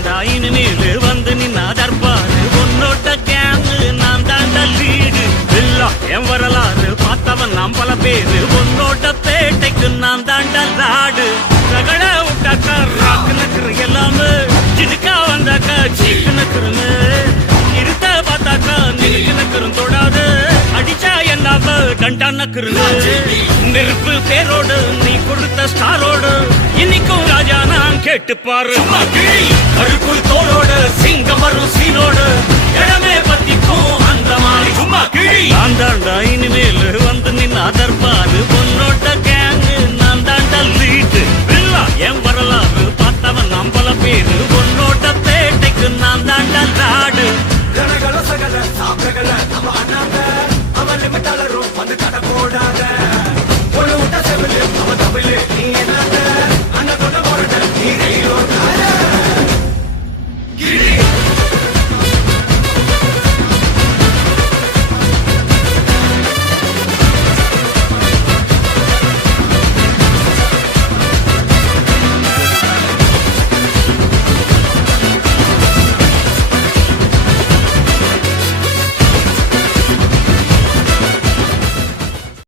தாண்டா இனிமேலு வந்து நின்னா தர்பாரு உன்னோட்ட கேங்கு நான் தாண்டா லீடு இல்ல என் வரலாறு பார்த்தவன் நாம் பல பேரு உன்னோட்ட பேட்டைக்கு நான் தாண்டா லாடு ரகட விட்டாக்கா ராக்கு நக்குற எல்லாமே ஜினுக்கா வந்தாக்கா சீக்கு நக்குறன்னு இருத்த பார்த்தாக்கா நினைக்கு நக்குறும் தொடாது அடிச்சா என்னாவ டண்டா நக்குறன்னு நெருப்பு பேரோடு நீ கொடுத்த ஸ்டாரோடு இன்னைக்கும் ராஜா நான் கேட்டு பாரு கருக்குள் தோளோடு சிங்கம் வரும் சீனோடு இடமே பத்திக்கும் அந்த மாதிரி சும்மா கிழி நான் தாண்டா இனிமேல் வந்து நின்னா தர்பாரு பொன்னோட்ட கேங்கு நான் தாண்டா லீட்டு இல்ல என் வரலாறு